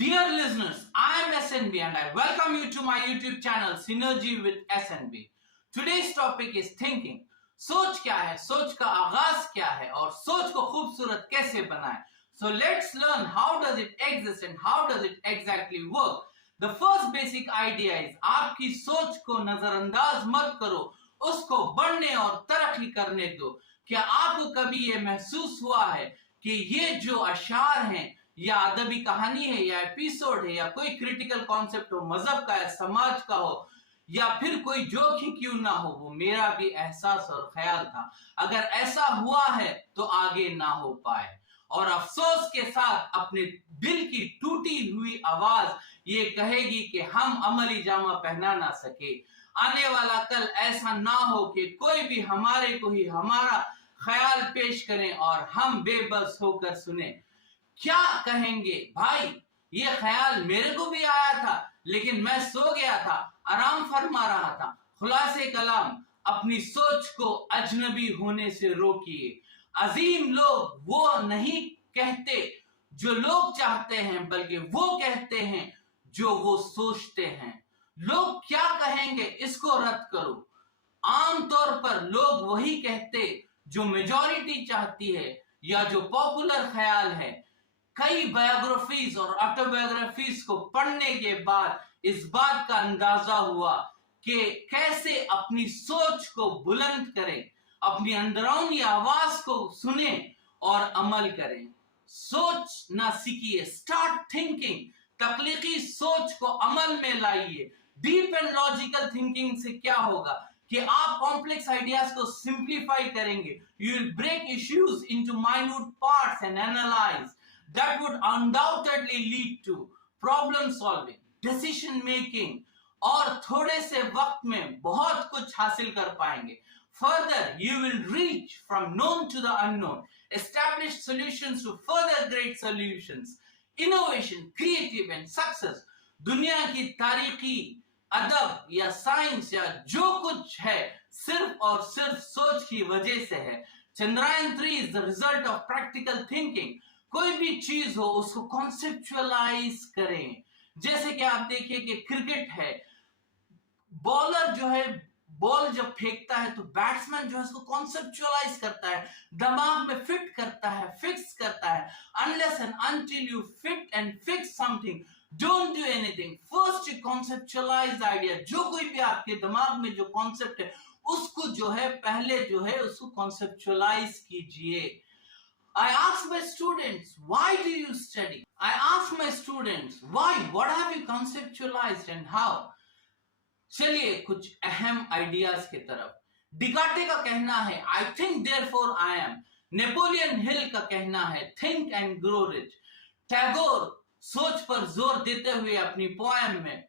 Dear listeners, I am SNB and I welcome you to my YouTube channel Synergy with SNB. Today's topic is thinking. सोच क्या है, सोच का आगाज क्या है और सोच को खूबसूरत कैसे बनाएं. So let's learn how does it exist and how does it exactly work. The first basic idea is आपकी सोच को नजरअंदाज मत करो, उसको बढ़ने और तरक्की करने दो. क्या आपको कभी ये महसूस हुआ है कि ये जो अशार हैं या अदबी कहानी है या एपिसोड है या कोई क्रिटिकल कॉन्सेप्ट हो, मजहब का या समाज का हो या फिर कोई जोक ही क्यों ना हो, वो मेरा भी एहसास और ख्याल था. अगर ऐसा हुआ है तो आगे ना हो पाए और अफसोस के साथ अपने दिल की टूटी हुई आवाज ये कहेगी कि हम अमली जामा पहना ना सके. आने वाला कल ऐसा ना हो कि कोई भी हमारे को ही हमारा ख्याल पेश करें और हम बेबस होकर सुने. क्या कहेंगे भाई, ये ख्याल मेरे को भी आया था लेकिन मैं सो गया था, आराम फरमा रहा था. खुलासे कलाम, अपनी सोच को अजनबी होने से रोकिए. अजीम लोग वो नहीं कहते जो लोग चाहते हैं, बल्कि वो कहते हैं जो वो सोचते हैं. लोग क्या कहेंगे इसको रद्द करो. आमतौर पर लोग वही कहते जो मेजॉरिटी चाहती है या जो पॉपुलर ख्याल है. कई बायोग्राफीज और ऑटोबायोग्राफीज को पढ़ने के बाद इस बात का अंदाजा हुआ कि कैसे अपनी सोच को बुलंद करें, अपनी अंदरूनी आवाज को सुने और अमल करें. सोचना सीखिए, स्टार्ट थिंकिंग. तख्लीकी सोच को अमल में लाइए. डीप एंड लॉजिकल थिंकिंग से क्या होगा कि आप कॉम्प्लेक्स आइडियाज को सिंप्लीफाई करेंगे. You will break issues into minute parts and analyze. That would undoubtedly lead to problem solving, decision making और थोड़े से वक्त में बहुत कुछ हासिल कर पाएंगे. Further, you will reach from known to the unknown, establish solutions to further great solutions, innovation, creative and success. दुनिया की तारीखी, अदब या साइंस या जो कुछ है सिर्फ और सिर्फ सोच की वजह से है. Chandrayaan 3 is the result of practical thinking. कोई भी चीज हो उसको कॉन्सेप्चुअलाइज करें. जैसे कि आप देखिए कि क्रिकेट है, बॉलर जो है बॉल जब फेंकता है तो बैट्समैन जो है उसको कॉन्सेप्चुअलाइज करता है, दिमाग में फिट करता है, फिक्स करता है. Unless and until you fit and fix something, don't do anything. First you conceptualise the idea. जो कोई भी आपके दिमाग में जो कॉन्सेप्ट है उसको जो है पहले जो है उसको कॉन्सेप्चुअलाइज कीजिए. I ask my students, why do you study? I ask my students, why? What have you conceptualized and how? चलिए कुछ अहम आइडियाज की तरफ. डिकार्टे का कहना है I think therefore I am. Napoleon Hill का कहना है think and grow rich. Tagore सोच पर जोर देते हुए अपनी पोएम में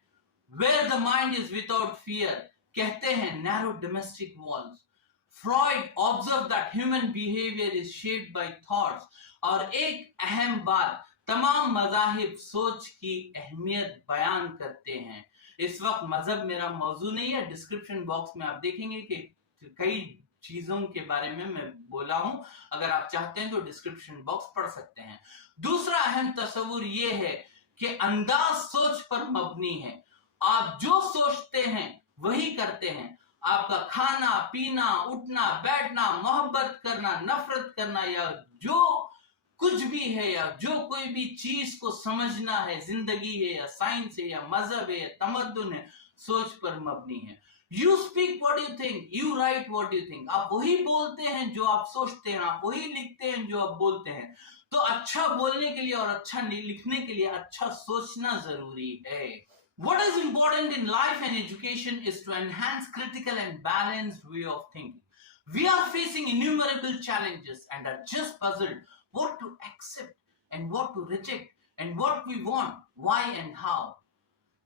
Where the mind is without fear कहते हैं narrow domestic walls. Freud observe that human behaviour is shaped by thoughts. और एक अहम बात, तमाम मज़ाहिब सोच की अहमियत बयान करते हैं. इस वक्त मजहब मेरा मौजू नहीं है. डिस्क्रिप्शन बॉक्स में आप देखेंगे कि कई चीजों के बारे में मैं बोला हूं. अगर आप चाहते हैं तो डिस्क्रिप्शन बॉक्स पढ़ सकते हैं. दूसरा अहम तस्वुर यह है कि अंदाज सोच पर मबनी है. आप जो सोचते हैं वही करते हैं. आपका खाना पीना, उठना बैठना, मोहब्बत करना, नफरत करना या जो कुछ भी है या जो कोई भी चीज को समझना है, जिंदगी है या साइंस है या मजहब है या तमद्दुन है, सोच पर मबनी है. You speak what you think, you right what you think. आप वही बोलते हैं जो आप सोचते हैं, आप वही लिखते हैं जो आप बोलते हैं. तो अच्छा बोलने के लिए और अच्छा लिखने के लिए अच्छा सोचना जरूरी है. What is important in life and education is to enhance critical and balanced way of thinking. We are facing innumerable challenges and are just puzzled what to accept and what to reject and what we want, why and how.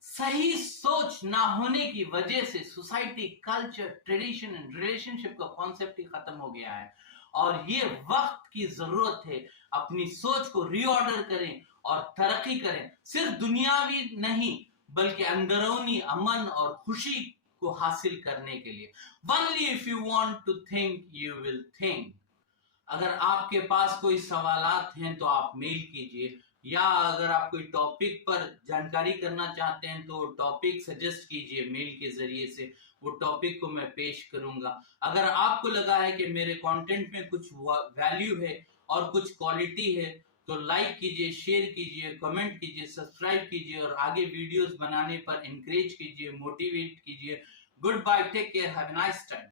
सही सोच ना होने की वजह से society, culture, tradition and relationship का concept ही खत्म हो गया है और ये वक्त की जरूरत है. अपनी सोच को रीऑर्डर करें और तरक्की करें, सिर्फ दुनियावी नहीं बल्कि अंदरूनी अमन और खुशी को हासिल करने के लिए. Only if you want to think, you will think. अगर आपके पास कोई सवालात हैं तो आप मेल कीजिए. या अगर आप कोई टॉपिक पर जानकारी करना चाहते हैं तो टॉपिक सजेस्ट कीजिए मेल के जरिए से, वो टॉपिक को मैं पेश करूंगा। अगर आपको लगा है कि मेरे कंटेंट में कुछ वैल्यू है और कुछ क्वालिटी है तो लाइक कीजिए, शेयर कीजिए, कमेंट कीजिए, सब्सक्राइब कीजिए और आगे वीडियोस बनाने पर इंकरेज कीजिए, मोटिवेट कीजिए। Goodbye, take care, have a nice time.